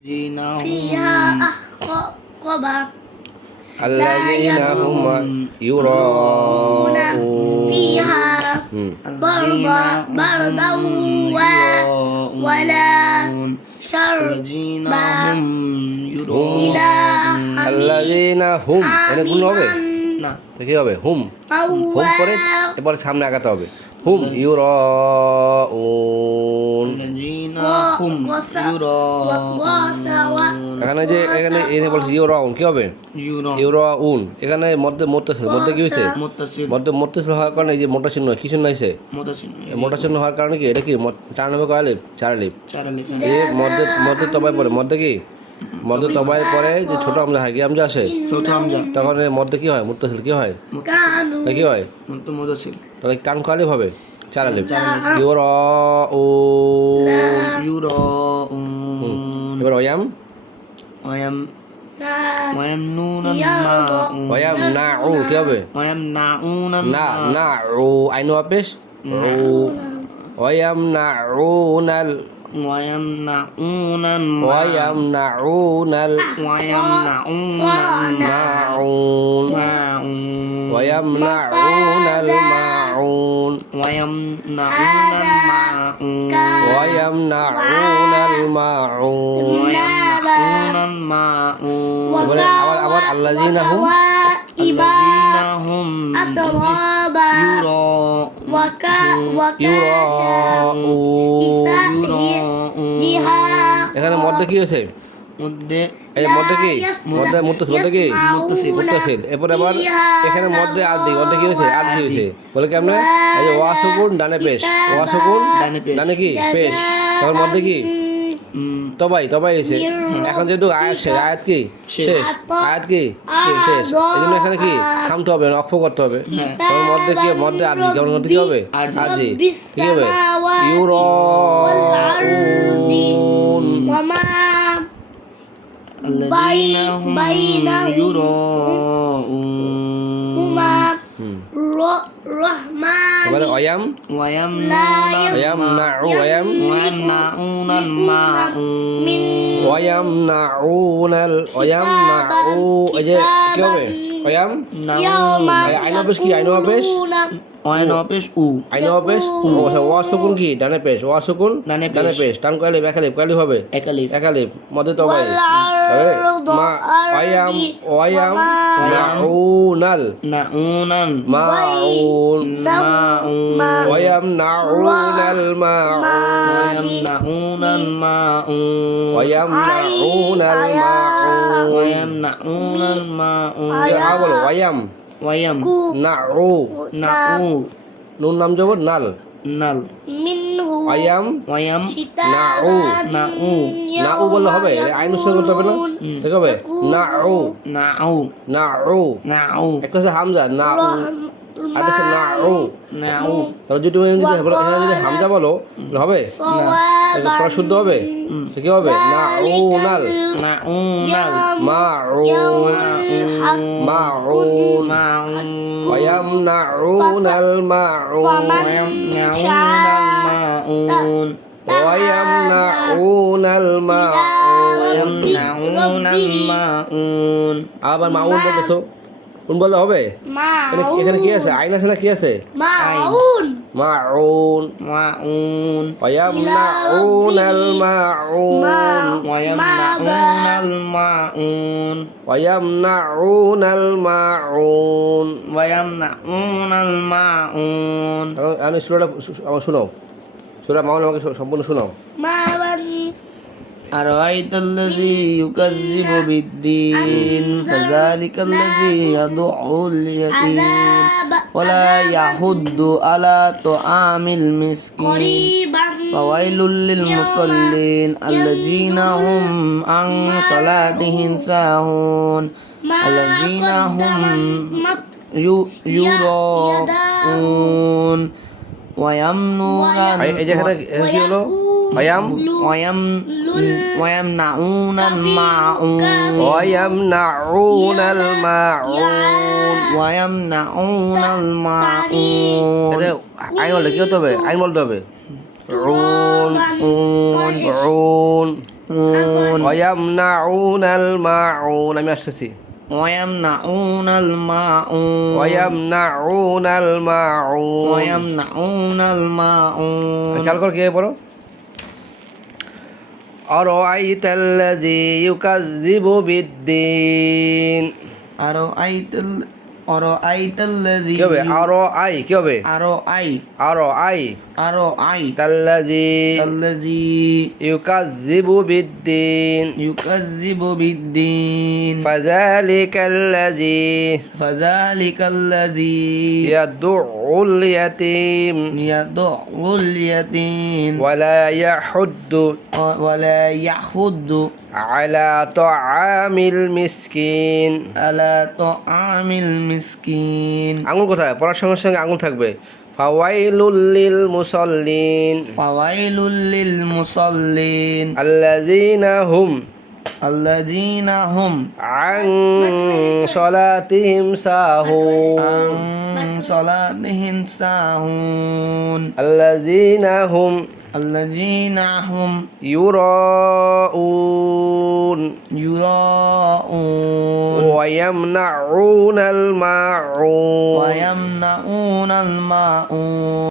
فيها أحقابا الذين هم يراءون فيها بردا ولا شربا إلى الذين هم এটা গুণ হবে না তো কি হবে হুম হুম পরে এবার সামনে আগাতে হবে হুম ইউরাউন এখানে যে এখানে এনে বলছে ইউরাউন কি হবে ইউরাউন এখানে মধ্যে মুত্তাসিল মধ্যে কি হয়েছে মধ্যে মুত্তাসিল হওয়ার কারণে এই যে মোটা চিহ্ন কি চিহ্ন হয়েছে মোটা চিহ্ন হওয়ার কারণে কি এটা কি 4 নম্বর আলিফ 4 আলিফ এই মধ্যে মধ্যে তবাই পরে মধ্যে কি মধ্যে তবাই পরে যে ছোট হামজা হয় কি হামজা আসে ছোট হামজা তখন এর মধ্যে কি হয় মুত্তাসিল কি হয় কি হয় মুত্তাসিল তাহলে কান কালিফ হবে 4 আলিফ ইউরাউন এবার ওয়াম ওয়ায়ামনাউ কি হবে না না উ আইনু আপেশ উ ওয়ায়ামনাউনাল ওয়ায়ামনাউনাল মাউন ওয়ায়ামনাউনাল মাউন ওয়ায়ামনাউনাল মাউন এবারে আবার আল্লাযিনা হুম أترابا এখানে মধ্যে কি হয়েছে এই মধ্যে কি মধ্যে মুত্তাসিল এরপরে আবার এখানে মধ্যে আরজি মধ্যে কি হয়েছে আরজি হয়েছে বলে কি আমরা এই যে ওয়া সুকুন ডানে পেশ ওয়া সুকুন ডানে কি পেশ তখন মধ্যে কি তবাই হয়েছে এখন যেহেতু আয়াত শেষ আয়াত কি শেষ আয়াত কি শেষ এই জন্য এখানে কি থামতে হবে অক্ষ করতে হবে তখন মধ্যে কি মধ্যে আরজি কেমন মধ্যে কি হবে আরজি কি হবে ইউরাউন এবারে ওয়ায়ামনাউনাল এই যে কি হবে আইন অফিস কি আইন অফিস ওয়া সুকুন কি ডানে পেশ ওয়া সুকুন ডানে পেশ টান কইলে একালিফ হবে একালিফ মধ্যে তো ভাই ওয়ায়াম নাউনাল মাউন ওয়ায়ামনাউনাল মাউন বলো ওয়ায়াম নাউ নুন নাম যাব নাল ওয়ায়াম নাউ বললে হবে আইন উচ্চারণ করতে হবে না ঠিক হবে নাউ একটা হচ্ছে হামজা নাউ আর হচ্ছে নাউ তাহলে যদি এখানে যদি হামজা বলো হবে না পড়া শুদ্ধ হবে কি হবে নাউনাল মাউন ওয়ায়ামনাউনাল মাউন আবার মাউন বলতেছো কোন বললে হবে এখানে কি আছে আইন আছে না কি আছে মাউন ওয়ায়ামনাউনাল মাউন আমি সূরাটা আমার শোনাও সূরা মাউন আমাকে সম্পূর্ণ শোনাও أرأيت الذي يكذب بالدين فذلك الذي يدعو اليتيم ولا يحض على طعام المسكين فويل للمصلين الذين هم عن صلاتهم ساهون الذين هم يراءون ويمنون ويمنعون الماعون আইন বলতে কি হতে হবে আইন বলতে হবে ওয়ায়ামনাউনাল মাউন আমি আসতেছি ويمنعون الماعون ওয়ায়ামনাউনাল মাউন ويمنعون الماعون খেয়াল করে কে পড়ো আরাআইতাল্লাযী ইউকাযযিবু বিদ্দীন أرأيت أرأيت الذي কি হবে আরাআই কি হবে أرأيت আরাআই أرأيت তাল্লাযী الذي ইউকাযযিবু বিদ্দীন يكذب بالدين ফাযালিকাল্লাযী فذلك الذي ইয়াদউল ইয়াতীম يدع اليتيم ওয়ালা ইয়াহুদ্দু ولا يحض আলা তাআমিল মিসকিন على طعام المسكين আঙুল কোথায় পড়ার সঙ্গে সঙ্গে আঙুল থাকবে ফাওয়াইলুল লিল মুসাল্লিন فويل للمصلين আল্লাযীনা হুম الذين هم আন সালাতিহিম সাহুন عن صلاتهم ساهون আল্লাযীনা হুম الذين هم ইউরাউন يراءون ওয়ায়ামনাউনাল মাউন ويمنعون الماعون